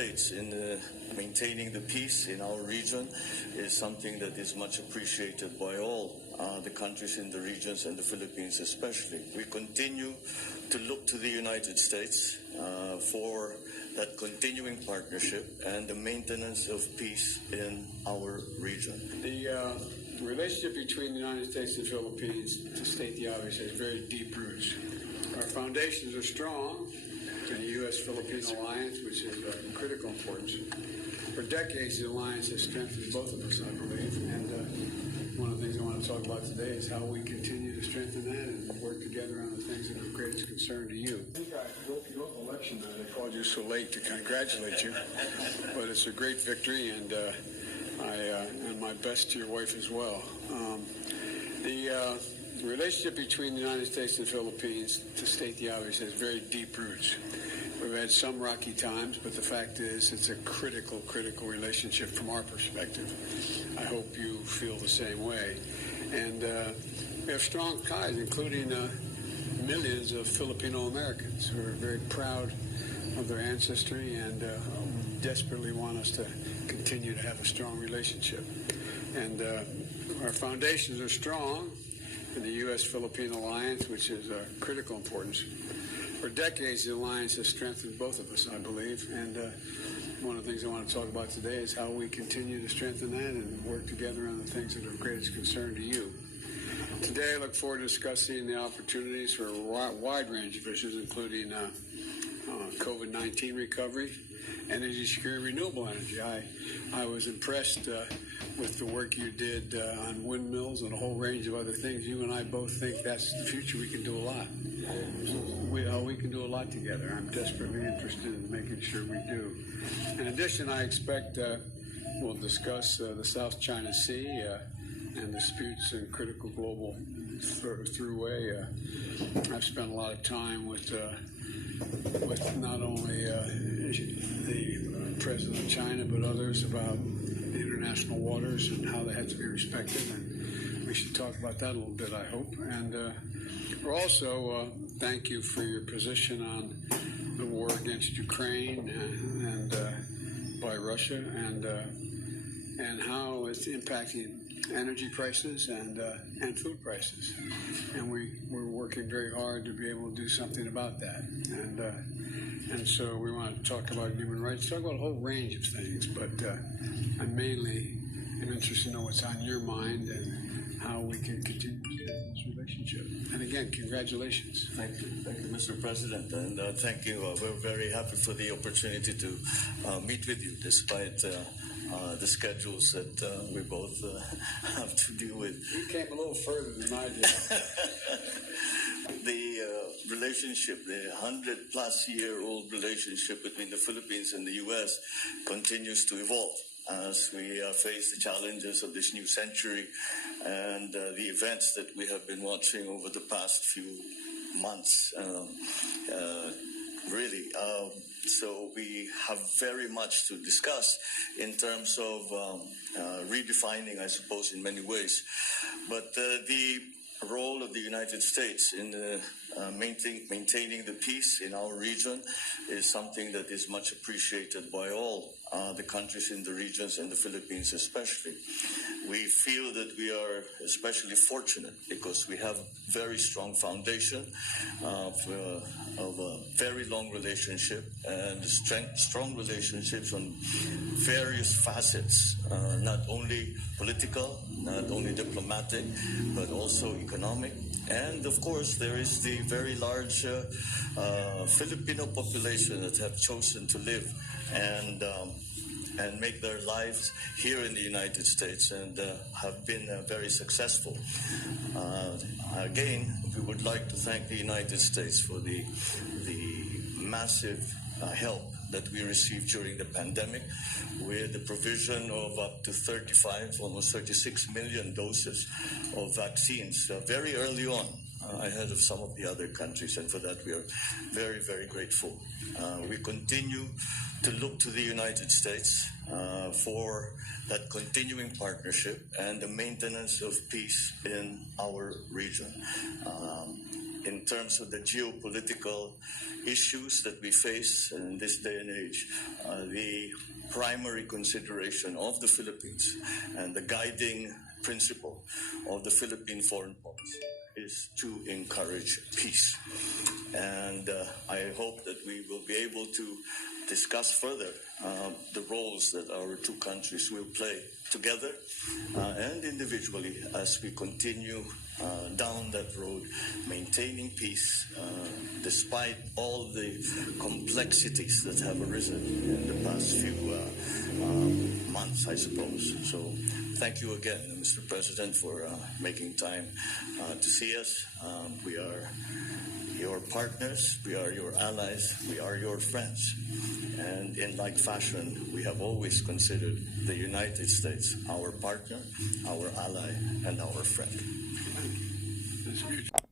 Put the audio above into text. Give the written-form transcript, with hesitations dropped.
States in maintaining the peace in our region is something that is much appreciated by all the countries in the regions and the Philippines especially. We continue to look to the United States for that continuing partnership and the maintenance of peace in our region. The relationship between the United States and the Philippines, to state the obvious, has very deep roots. Our foundations are strong in the U.S.-Philippine alliance, which is of critical importance. For decades, the alliance has strengthened both of us, I believe, and one of the things I want to talk about today is how we continue to strengthen that and work together on the things that are of greatest concern to you. I think I woke you up election night. I called you so late to congratulate you, but it's a great victory, and my best to your wife as well. The relationship between the United States and the Philippines, to state the obvious, has very deep roots. We've had some rocky times, but the fact is it's a critical relationship from our perspective. I hope you feel the same way. And we have strong ties, including millions of Filipino Americans who are very proud of their ancestry and desperately want us to continue to have a strong relationship. And our foundations are strong in the U.S.-Philippine alliance, which is of critical importance. For decades, the alliance has strengthened both of us, I believe, and one of the things I want to talk about today is how we continue to strengthen that and work together on the things that are of greatest concern to you. Today, I look forward to discussing the opportunities for a wide range of issues, including COVID-19 recovery, energy security, renewable energy. I was impressed with the work you did on windmills and a whole range of other things. You and I both think that's the future. We can do a lot. We can do a lot together. I'm desperately interested in making sure we do. In addition, I expect we'll discuss the South China Sea and disputes in critical global throughway. I've spent a lot of time with not only the president of China but others about the international waters and how they have to be respected, and we should talk about that a little bit, I hope. And we're also thank you for your position on the war against Ukraine and by Russia and how it's impacting energy prices and food prices, and we're working very hard to be able to do something about that, and so we want to talk about human rights, talk about a whole range of things, but I'm mainly interested to know what's on your mind and how we can continue this relationship. And again, congratulations. Thank you, Mr. President, and thank you. We're very happy for the opportunity to meet with you despite the schedules that we both have to deal with. You came a little further than I did. The relationship, the 100-plus-year-old relationship between the Philippines and the U.S. continues to evolve as we face the challenges of this new century and the events that we have been watching over the past few months, really. So we have very much to discuss in terms of redefining, I suppose, in many ways. But the role of the United States in maintaining the peace in our region is something that is much appreciated by all the countries in the regions and the Philippines especially. We feel that we are especially fortunate because we have a very strong foundation of a very long relationship and strong relationships on various facets, not only political, not only diplomatic, but also economic. And of course, there is the very large Filipino population that have chosen to live and make their lives here in the United States and have been very successful. Again, we would like to thank the United States for the massive help that we received during the pandemic with the provision of up to almost 36 million doses of vaccines very early on, ahead of some of the other countries, and for that we are very, very grateful. We continue to look to the United States for that continuing partnership and the maintenance of peace in our region. in terms of the geopolitical issues that we face in this day and age, the primary consideration of the Philippines and the guiding principle of the Philippine foreign policy is to encourage peace. And I hope that we will be able to discuss further the roles that our two countries will play together and individually as we continue down that road, maintaining peace despite all the complexities that have arisen in the past few months, I suppose. So thank you again, Mr. President, for making time to see us. We are your partners, we are your allies, we are your friends. And in like fashion, we have always considered the United States our partner, our ally, and our friend. It's mutual.